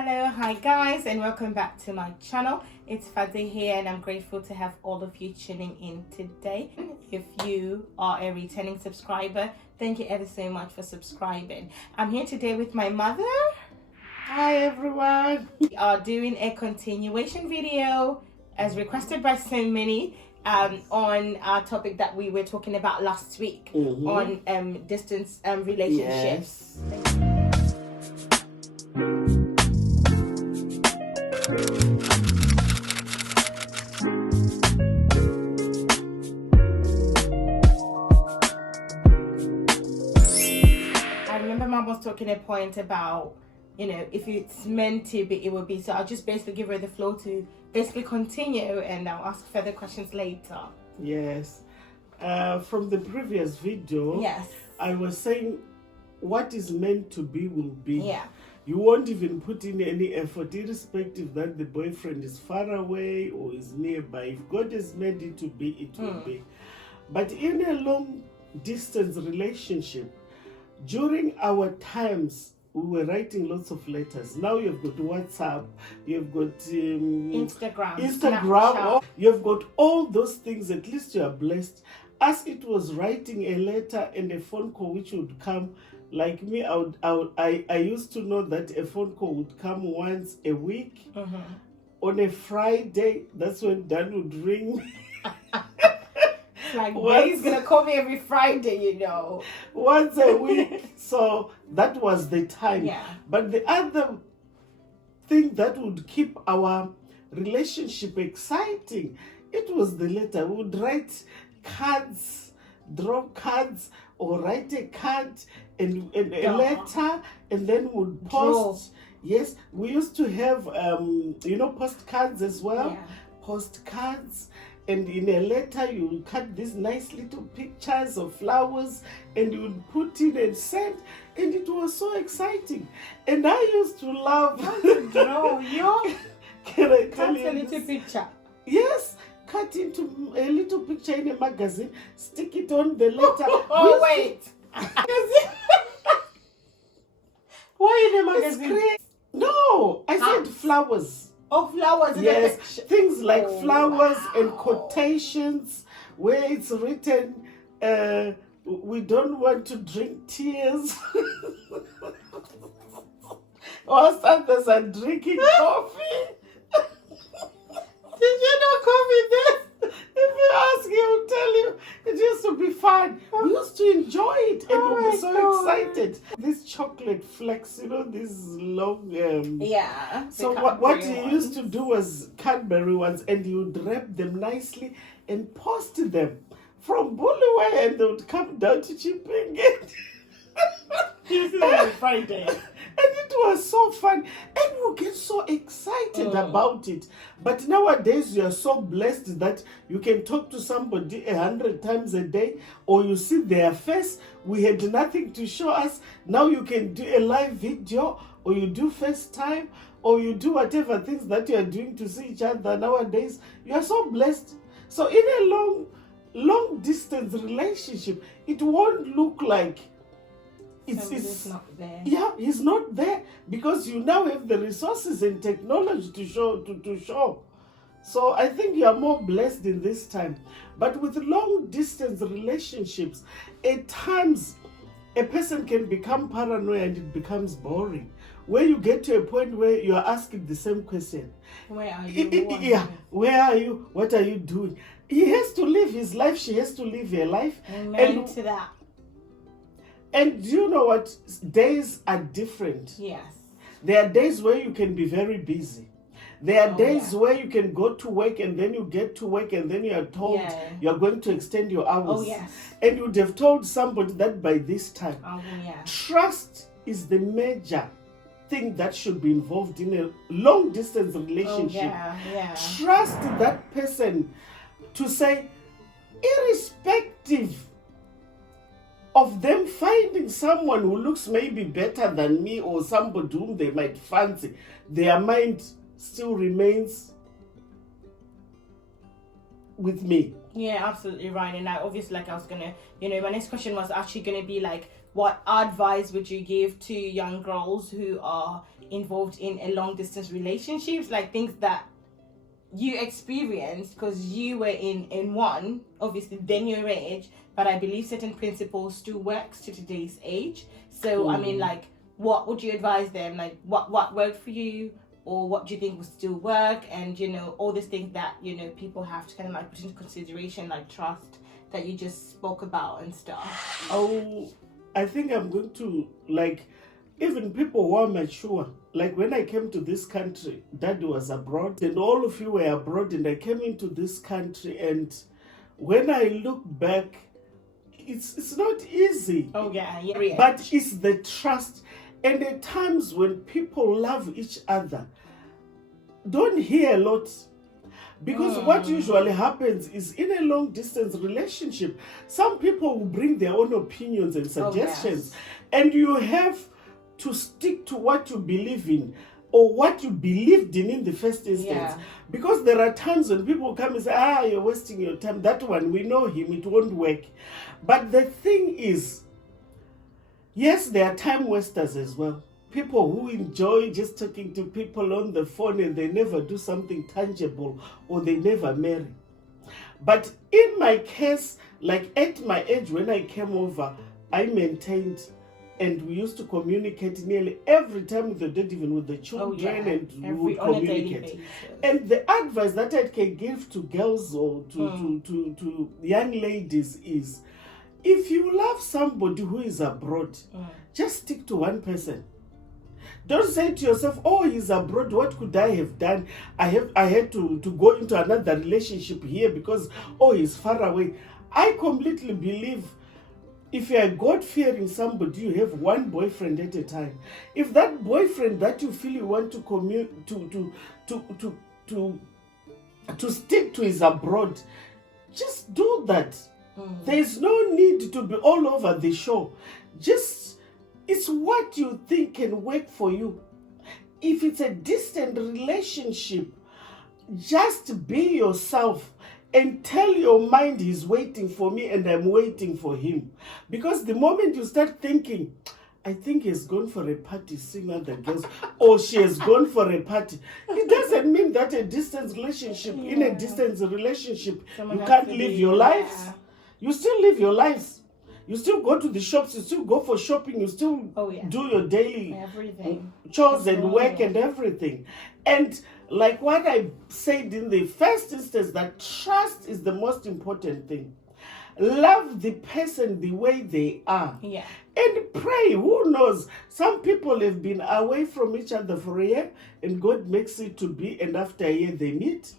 Hello, hi guys, and welcome back to my channel. It's Fadze here, and I'm grateful to have all of you tuning in today. If you are a returning subscriber, thank you ever so much for subscribing. I'm here today with my mother. Hi everyone. We are doing a continuation video as requested by so many on our topic that we were talking about last week on distance relationships. Yes. I remember Mom was talking a point about, if it's meant to be, it will be. So I'll just basically give her the floor to basically continue, and I'll ask further questions later. Yes. From the previous video, Yes. I was saying what is meant to be will be. Yeah. You won't even put in any effort, irrespective that the boyfriend is far away or is nearby. If God has made it to be, it will be. But in a long distance relationship, during our times, we were writing lots of letters. Now you've got WhatsApp, you've got Instagram, you've got all those things. At least you are blessed. As it was writing a letter and a phone call which would come, like me, I used to know that a phone call would come once a week. On a Friday, that's when Dan would ring. Like, he's gonna call me every Friday, once a week. So that was the time. Yeah. But the other thing that would keep our relationship exciting, it was the letter. We would write cards, draw cards, or write a card and a letter, and then would post. Yes, we used to have postcards as well. Yeah. Postcards. And in a letter, you will cut these nice little pictures of flowers and you would put in and send. And it was so exciting. And I used to love... No, Can I tell you? Cut a little picture. Yes, cut into a little picture in a magazine, stick it on the letter. Oh, wait. Why in a magazine? No, I said flowers. Oh, flowers. Yes, things like flowers and wow. quotations where it's written, we don't want to drink tears. Or others are drinking coffee. Did you know coffee this? If you ask, he will tell you it used to be fun. We used to enjoy it and we were so excited. These chocolate flakes, these long... Yeah. So what he used to do was Cadbury ones, and he would wrap them nicely and post them from Bulawayo, and they would come down to Chipinge. This is on Friday. And it was so fun, and we get so excited about it. But nowadays, you are so blessed that you can talk to somebody 100 times a day, or you see their face. We had nothing to show us. Now you can do a live video, or you do FaceTime, or you do whatever things that you are doing to see each other nowadays. You are so blessed. So in a long distance relationship, it won't look like it's not there. Yeah, he's not there because you now have the resources and technology to show. So I think you are more blessed in this time. But with long distance relationships, at times a person can become paranoid and it becomes boring. Where you get to a point where you are asking the same question. Where are you? Where are you? What are you doing? He has to live his life. She has to live her life. Amen to that. And do you know what? Days are different. Yes. There are days where you can be very busy. There are days where you can go to work and then you get to work and then you are told you are going to extend your hours. Oh, yes. And you'd have told somebody that by this time. Oh, yeah. Trust is the major thing that should be involved in a long distance relationship. Oh, yeah. Trust that person to say, irrespective of them finding someone who looks maybe better than me or somebody whom they might fancy, their mind still remains with me. Yeah, absolutely right. And I obviously, I was gonna, my next question was actually gonna be like, what advice would you give to young girls who are involved in a long distance relationships, like things that you experienced because you were in one, obviously then your age, but I believe certain principles still works to today's age. So I mean, like, what would you advise them? Like, what worked for you, or what do you think will still work? And all these things that people have to kind of like put into consideration, like trust that you just spoke about and stuff. Oh, I think I'm going to, like, even people who are mature, like when I came to this country, Daddy was abroad and all of you were abroad, and I came into this country, and when I look back, it's not easy. Oh yeah. But it's the trust. And at times when people love each other, don't hear a lot. Because what usually happens is, in a long distance relationship, some people will bring their own opinions and suggestions, and you have to stick to what you believe in, or what you believed in the first instance. Because there are times when people come and say, you're wasting your time, that one, we know him, it won't work. But the thing is, yes, there are time wasters as well. People who enjoy just talking to people on the phone and they never do something tangible, or they never marry. But in my case, like at my age when I came over, I maintained, and we used to communicate nearly every time with the dad, even with the children, and we would communicate. And the advice that I can give to girls or to young ladies is, if you love somebody who is abroad, just stick to one person. Don't say to yourself, he's abroad, what could I have done? I had to go into another relationship here because, he's far away. I completely believe, if you're God-fearing somebody, you have one boyfriend at a time. If that boyfriend that you feel you want to to stick to is abroad, just do that. There's no need to be all over the show. It's what you think can work for you. If it's a distant relationship, just be yourself and tell your mind, he's waiting for me and I'm waiting for him. Because the moment you start thinking, I think he's gone for a party seeing other girls, or she has gone for a party, it doesn't mean that a distance relationship, in a distance relationship, you can't live your lives. You still live your lives. You still go to the shops, you still go for shopping, you still do your daily chores and work and everything. And like what I said in the first instance, that trust is the most important thing. Love the person the way they are. And pray. Who knows? Some people have been away from each other for a year, and God makes it to be, and after a year they meet.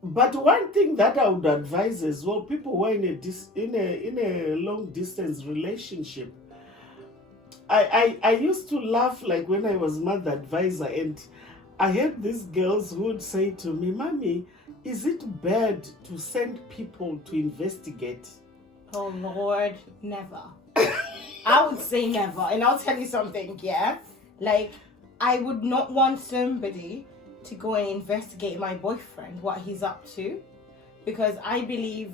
But one thing that I would advise as well, people who are in a long distance relationship, I used to laugh, like when I was mother advisor, and I had these girls who would say to me, Mommy, is it bad to send people to investigate? Oh Lord, never. I would say never. And I'll tell you something, like, I would not want somebody to go and investigate my boyfriend, what he's up to, because I believe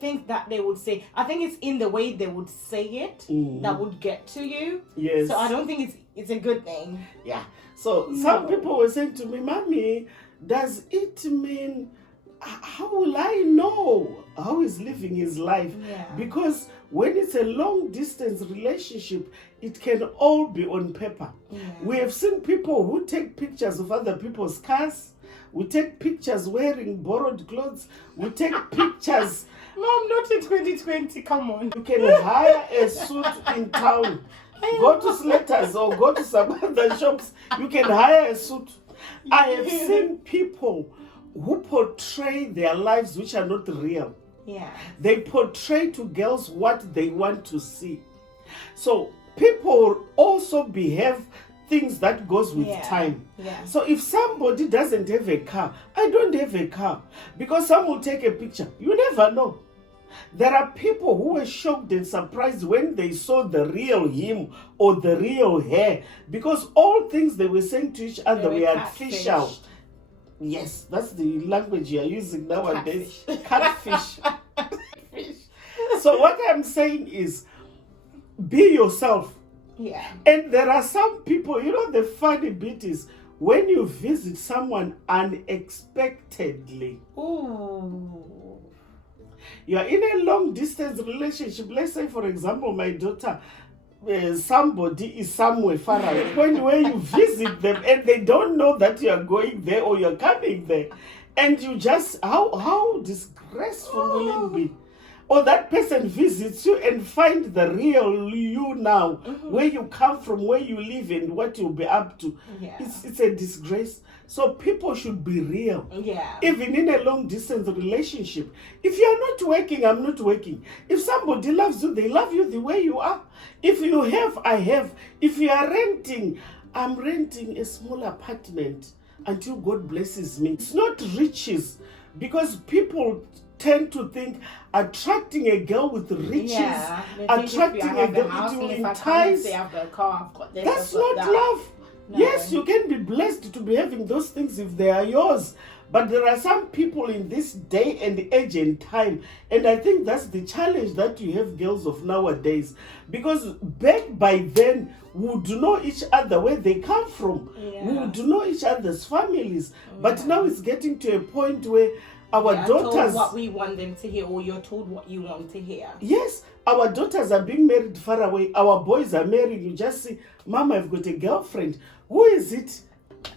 things that they would say, I think it's in the way they would say it that would get to you. So I don't think it's a good thing. So some people were saying to me, Mommy, does it mean, how will I know how he's living his life? Because when it's a long distance relationship, it can all be on paper. We have seen people who take pictures of other people's cars. We take pictures wearing borrowed clothes. We take pictures. Mom, not in 2020, come on. You can hire a suit in town. Go to Slater's or go to some other shops. You can hire a suit. I have seen people who portray their lives which are not real. They portray to girls what they want to see. So people also behave things that goes with time. So if somebody doesn't have a car, I don't have a car, because some will take a picture. You never know. There are people who were shocked and surprised when they saw the real him or the real her, because all things they were saying to each other were artificial. Yes, that's the language you are using nowadays. Catfish. So what I'm saying is, be yourself. Yeah. And there are some people, you know, the funny bit is when you visit someone unexpectedly. Ooh. You are in a long distance relationship. Let's say, for example, my daughter, somebody is somewhere far away. When where you visit them and they don't know that you are going there or you're coming there, and you just how disgraceful will it be? Or that person visits you and find the real you now, where you come from, where you live, and what you'll be up to. Yeah. It's a disgrace. So people should be real. Yeah. Even in a long distance relationship. If you're not working, I'm not working. If somebody loves you, they love you the way you are. If you have, I have. If you are renting, I'm renting a small apartment until God blesses me. It's not riches, because people tend to think attracting a girl with riches, attracting a girl, it will entice. That's not love. No. Yes, you can be blessed to be having those things if they are yours. But there are some people in this day and age and time, and I think that's the challenge that you have girls of nowadays. Because back by then, we would know each other where they come from. Yeah. We would know each other's families. Yeah. But now it's getting to a point where our daughters told what we want them to hear, or you're told what you want to hear. Yes, our daughters are being married far away. Our boys are married. You just see, Mom, I've got a girlfriend. Who is it?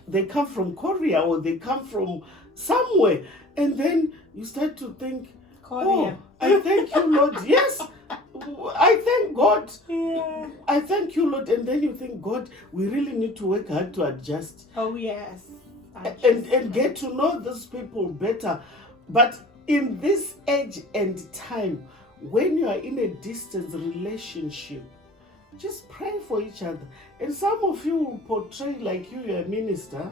They come from Korea or they come from somewhere. And then you start to think, Korea. Oh, I thank you, Lord. Yes, I thank God. Yeah. I thank you, Lord. And then you think, God, we really need to work hard to adjust. Oh, yes. And get to know those people better. But in this age and time, when you are in a distance relationship, just pray for each other. And some of you will portray like you're a minister,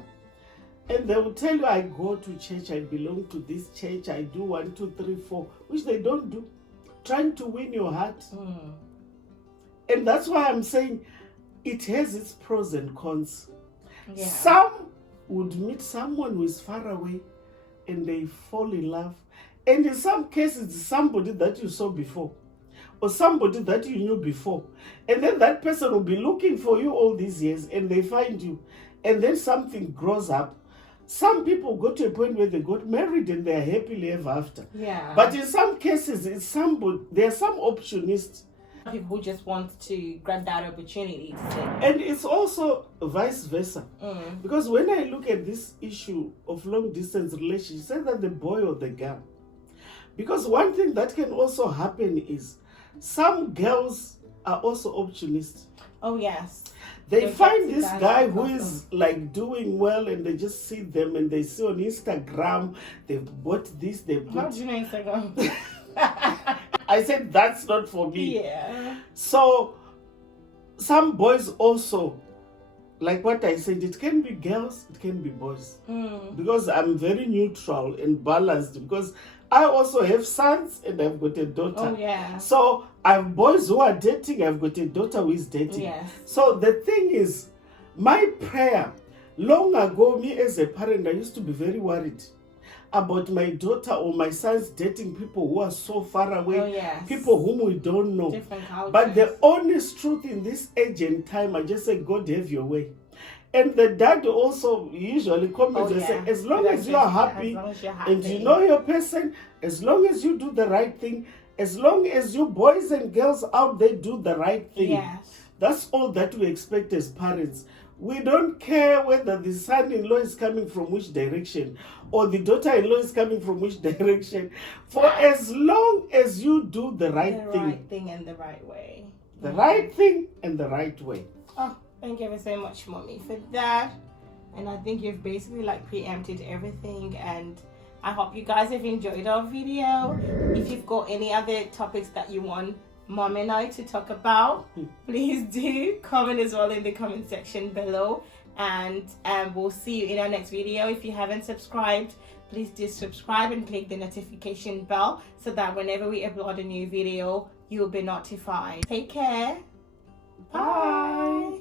and they will tell you, I go to church, I belong to this church, I do 1, 2, 3, 4, which they don't do. Trying to win your heart. And that's why I'm saying it has its pros and cons. Yeah. Some would meet someone who is far away and they fall in love. And in some cases, it's somebody that you saw before or somebody that you knew before. And then that person will be looking for you all these years and they find you. And then something grows up. Some people go to a point where they got married and they are happily ever after. Yeah. But in some cases, it's somebody, there are some opportunists. People just want to grab that opportunity. And it's also vice versa. Because when I look at this issue of long distance relationships, say that the boy or the girl. Because one thing that can also happen is some girls are also opportunists. Oh, yes. They find this guy who is like doing well and they just see them and they see on Instagram, they've bought this, they've bought... How do you know Instagram? I said, that's not for me. Yeah. So, some boys also, like what I said, it can be girls, it can be boys. Because I'm very neutral and balanced, because I also have sons and I've got a daughter. Oh, yeah. So, I have boys who are dating, I've got a daughter who is dating. Yes. So, the thing is, my prayer, long ago, me as a parent, I used to be very worried about my daughter or my sons dating people who are so far away, people whom we don't know. Different cultures. But the honest truth in this age and time, I just say, God, have your way. And the dad also usually comments and say, as long as you are happy and you know your person, as long as you do the right thing, as long as you boys and girls out there do the right thing, that's all that we expect as parents. We don't care whether the son-in-law is coming from which direction or the daughter-in-law is coming from which direction. For as long as you do the right thing. The right thing and the right way. The right thing and the right way. Oh, thank you ever so much, Mommy, for that. And I think you've basically like preempted everything. And I hope you guys have enjoyed our video. If you've got any other topics that you want Mom and I to talk about, please do comment as well in the comment section below, and we'll see you in our next video. If you haven't subscribed, please do subscribe and click the notification bell so that whenever we upload a new video, you'll be notified. Take care. Bye.